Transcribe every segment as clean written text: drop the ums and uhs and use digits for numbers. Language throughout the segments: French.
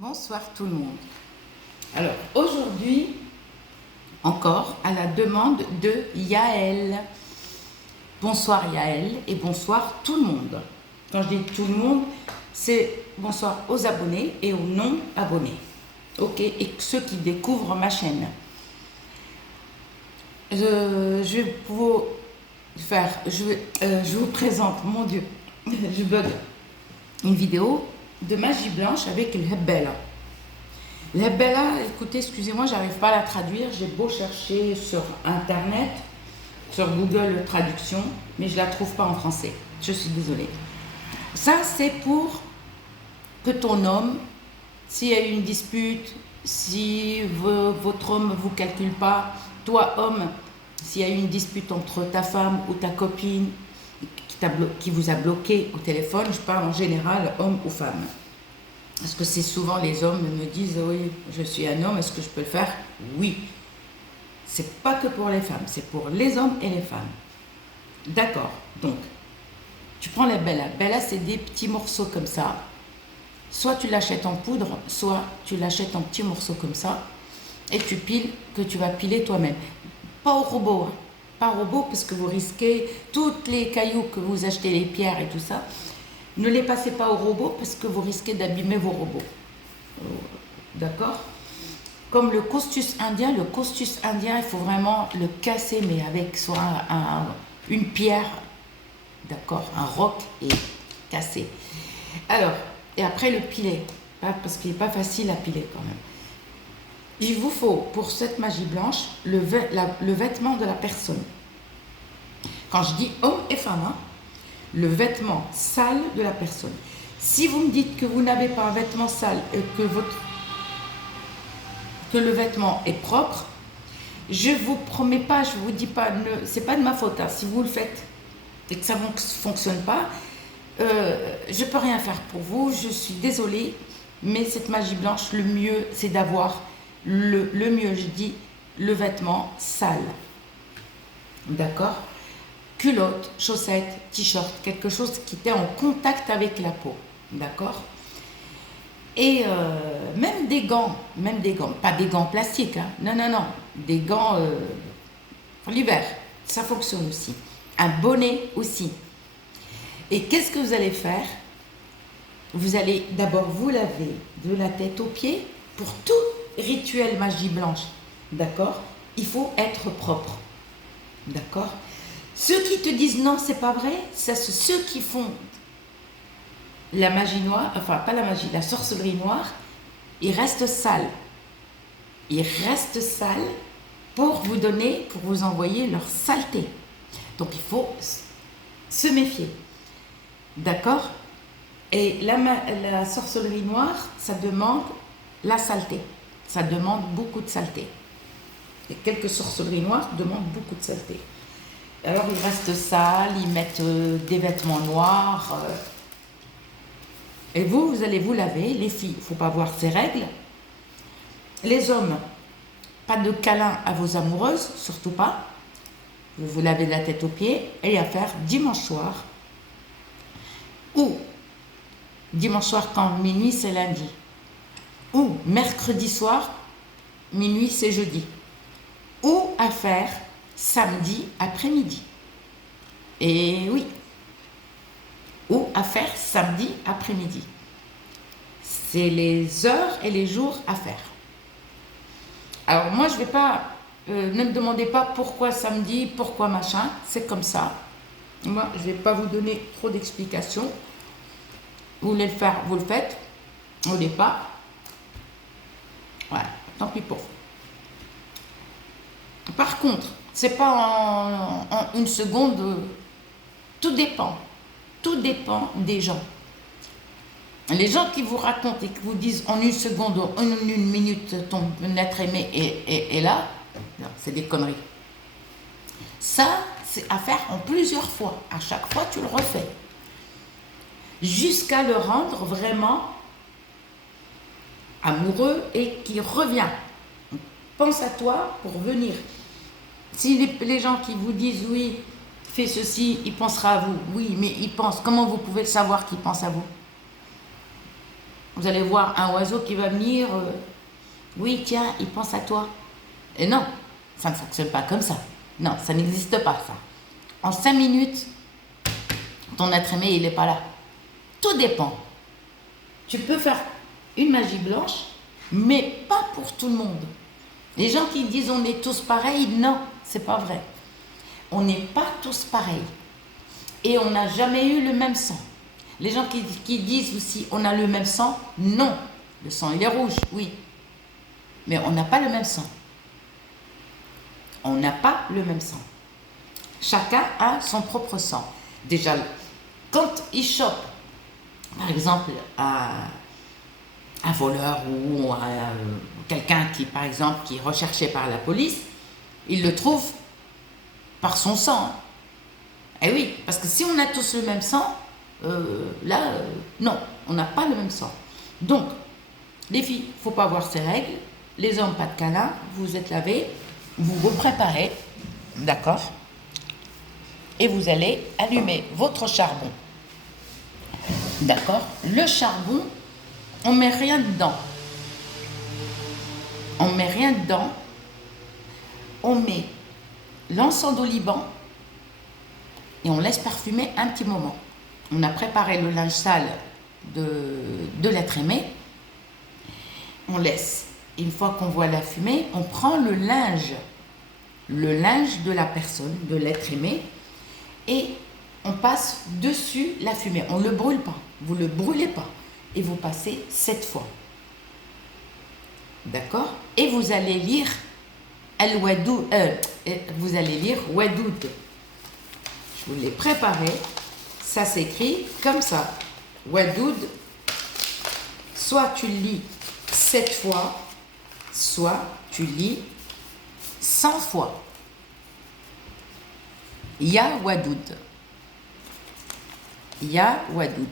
Bonsoir tout le monde. Alors aujourd'hui, encore à la demande de Yael. Bonsoir Yael et bonsoir tout le monde. Quand je dis tout le monde, c'est bonsoir aux abonnés et aux non-abonnés. Ok, et ceux qui découvrent ma chaîne. Je vais vous faire, je vous présente, mon Dieu, je bug, une vidéo de magie blanche avec le Hebbela. Le Hebbela, écoutez, excusez-moi, j'arrive pas à la traduire, j'ai beau chercher sur internet, sur Google Traduction, mais je la trouve pas en français, je suis désolée. Ça, c'est pour que ton homme, s'il y a eu une dispute, si votre homme ne vous calcule pas, toi homme, s'il y a eu une dispute entre ta femme ou ta copine qui vous a bloqué au téléphone, je parle en général homme ou femme. Parce que c'est souvent les hommes me disent « Oui, je suis un homme, est-ce que je peux le faire ?» Oui. C'est pas que pour les femmes, c'est pour les hommes et les femmes. D'accord. Donc, tu prends la Bella. Bella, c'est des petits morceaux comme ça. Soit tu l'achètes en poudre, soit tu l'achètes en petits morceaux comme ça. Et tu piles, que tu vas piler toi-même. Pas au robot, hein. Pas au robot parce que vous risquez toutes les cailloux que vous achetez, les pierres et tout ça. Ne les passez pas au robot parce que vous risquez d'abîmer vos robots. D'accord? Comme le costus indien, il faut vraiment le casser, mais avec soit une pierre, d'accord, un roc et casser. Alors, et après le piler, parce qu'il n'est pas facile à piler quand même. Il vous faut, pour cette magie blanche, le vêtement de la personne. Quand je dis homme et femme, hein, le vêtement sale de la personne. Si vous me dites que vous n'avez pas un vêtement sale et que le vêtement est propre, je vous promets pas, je vous dis pas, c'est pas de ma faute. Hein, si vous le faites et que ça ne fonctionne pas, je peux rien faire pour vous. Je suis désolée, mais cette magie blanche, le mieux, c'est d'avoir le mieux, je dis, le vêtement sale. D'accord? Culotte, chaussettes, t-shirt, quelque chose qui était en contact avec la peau, d'accord? Et même des gants, pas des gants plastiques, hein, non, des gants pour l'hiver, ça fonctionne aussi. Un bonnet aussi. Et qu'est-ce que vous allez faire? Vous allez d'abord vous laver de la tête aux pieds. Pour tout rituel magie blanche, d'accord? Il faut être propre, d'accord? Ceux qui te disent non, c'est pas vrai, c'est ceux qui font la magie noire, enfin pas la magie, la sorcellerie noire, ils restent sales. Ils restent sales pour vous donner, pour vous envoyer leur saleté. Donc il faut se méfier. D'accord? Et la sorcellerie noire, ça demande la saleté. Ça demande beaucoup de saleté. Et quelques sorcelleries noires demandent beaucoup de saleté. Alors ils restent sales, ils mettent des vêtements noirs. Et vous allez vous laver. Les filles, il ne faut pas voir ces règles. Les hommes, pas de câlin à vos amoureuses, surtout pas. Vous vous lavez la tête aux pieds et à faire dimanche soir. Ou dimanche soir quand minuit c'est lundi. Ou mercredi soir, minuit c'est jeudi. Ou à faire samedi après-midi. Et oui. Ou à faire samedi après-midi. C'est les heures et les jours à faire. Alors moi je vais pas, ne me demandez pas pourquoi samedi, pourquoi machin, c'est comme ça. Moi je vais pas vous donner trop d'explications. Vous voulez le faire, vous le faites. Vous ne voulez pas. Voilà, tant pis pour vous. Par contre, c'est pas en une seconde, tout dépend. Tout dépend des gens. Les gens qui vous racontent et qui vous disent en une seconde, en une minute, ton être aimé est là, non, c'est des conneries. Ça, c'est à faire en plusieurs fois. À chaque fois, tu le refais. Jusqu'à le rendre vraiment amoureux et qui revient. Pense à toi pour venir. Si les gens qui vous disent oui, fais ceci, il pensera à vous. Oui, mais il pense. Comment vous pouvez le savoir qu'il pense à vous? Vous allez voir un oiseau qui va venir, oui, tiens, il pense à toi. Et non, ça ne fonctionne pas comme ça. Non, ça n'existe pas, ça. En 5 minutes, ton être aimé, il n'est pas là. Tout dépend. Tu peux faire une magie blanche, mais pas pour tout le monde. Les gens qui disent on est tous pareils, non, c'est pas vrai. On n'est pas tous pareils. Et on n'a jamais eu le même sang. Les gens qui disent aussi on a le même sang, non. Le sang, il est rouge, oui. Mais on n'a pas le même sang. On n'a pas le même sang. Chacun a son propre sang. Déjà, quand il chope, par exemple, un voleur ou quelqu'un qui, par exemple, qui est recherché par la police, il le trouve par son sang. Eh oui, parce que si on a tous le même sang, non, on n'a pas le même sang. Donc, les filles, il ne faut pas avoir ces règles. Les hommes, pas de câlin. Vous êtes lavés, vous vous préparez, d'accord? Et vous allez allumer votre charbon. D'accord? Le charbon, on ne met rien dedans. On ne met rien dedans. On met l'encens d'oliban et on laisse parfumer un petit moment. On a préparé le linge sale de l'être aimé. On laisse. Une fois qu'on voit la fumée, on prend le linge de la personne, de l'être aimé, et on passe dessus la fumée. On ne le brûle pas. Vous ne le brûlez pas. Et vous passez 7 fois. D'accord? Et vous allez lire vous allez lire Wadoud. Je vous l'ai préparé. Ça s'écrit comme ça. Wadoud. Soit tu lis 7 fois, soit tu lis 100 fois. Ya Wadoud. Ya Wadoud.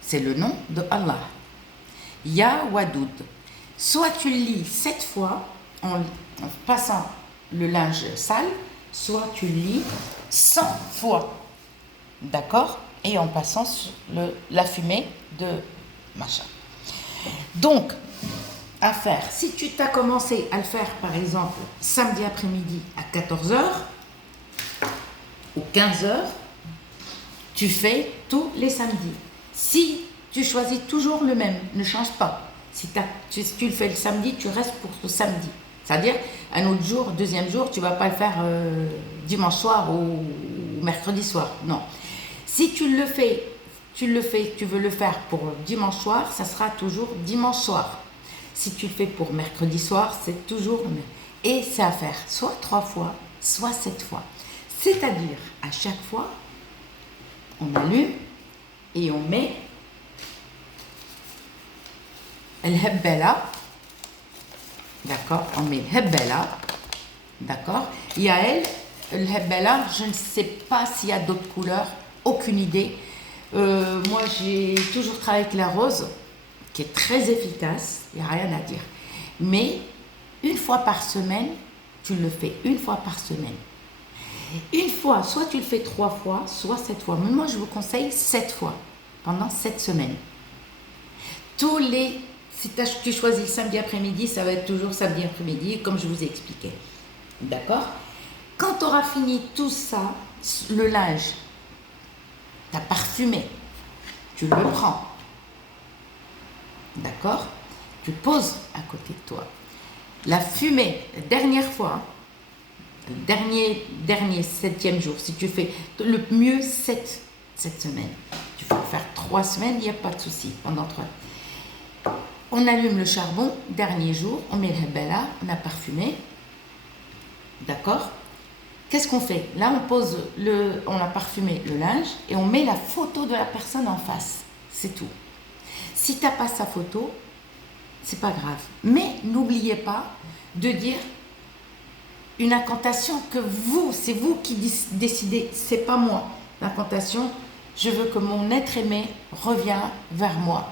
C'est le nom de Allah. Ya Wadoud. Soit tu le lis 7 fois en passant le linge sale, soit tu le lis 100 fois. D'accord? Et en passant sur la fumée de machin. Donc, à faire, si tu t'as commencé à le faire par exemple samedi après-midi à 14h ou 15h, tu fais tous les samedis. Si tu choisis toujours le même, ne change pas. Si tu le fais le samedi, tu restes pour le samedi. C'est-à-dire, un autre jour, deuxième jour, tu ne vas pas le faire dimanche soir ou mercredi soir. Non. Si tu veux le faire pour dimanche soir, ça sera toujours dimanche soir. Si tu le fais pour mercredi soir, c'est toujours... Et c'est à faire soit 3 fois, soit 7 fois. C'est-à-dire, à chaque fois, on allume et on met الهبالة. D'accord? On met الهبالة. D'accord? Il y a le hebela, je ne sais pas s'il y a d'autres couleurs, aucune idée. Moi, j'ai toujours travaillé avec la rose, qui est très efficace, il n'y a rien à dire. Mais une fois par semaine, tu le fais une fois par semaine. Une fois, soit tu le fais 3 fois, soit 7 fois. Mais moi, je vous conseille 7 fois, pendant 7 semaines. Si tu choisis le samedi après-midi, ça va être toujours samedi après-midi, comme je vous ai expliqué. D'accord? Quand tu auras fini tout ça, le linge, tu as parfumé, tu le prends. D'accord? Tu le poses à côté de toi. La fumée, la dernière fois, le dernier 7e jour, si tu fais le mieux 7 cette semaine, tu peux faire 3 semaines, il n'y a pas de souci, pendant 3. On allume le charbon, dernier jour, on met le hebela, on a parfumé. D'accord? Qu'est-ce qu'on fait? Là, on a parfumé le linge et on met la photo de la personne en face. C'est tout. Si tu n'as pas sa photo, c'est pas grave. Mais n'oubliez pas de dire une incantation que c'est vous qui décidez, c'est pas moi. L'incantation, je veux que mon être aimé revienne vers moi.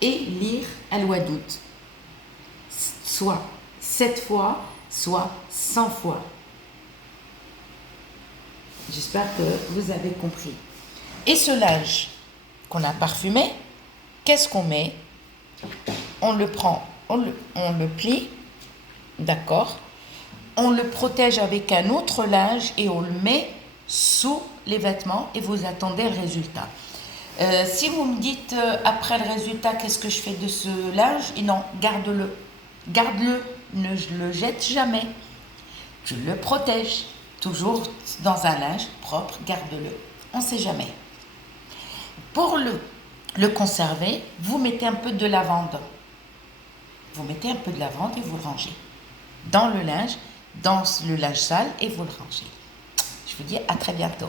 Et lire Al-Wadoud. Soit 7 fois, soit 100 fois. J'espère que vous avez compris. Et ce linge qu'on a parfumé, qu'est-ce qu'on met? on le prend, on le plie, d'accord? On le protège avec un autre linge et on le met sous les vêtements et vous attendez le résultat. Si vous me dites après le résultat, qu'est-ce que je fais de ce linge? Et non, garde-le. Garde-le, ne le jette jamais. Tu le protèges. Toujours dans un linge propre, garde-le. On ne sait jamais. Pour le conserver, vous mettez un peu de lavande. Vous mettez un peu de lavande et vous le rangez dans le linge sale et vous le rangez. Je vous dis à très bientôt.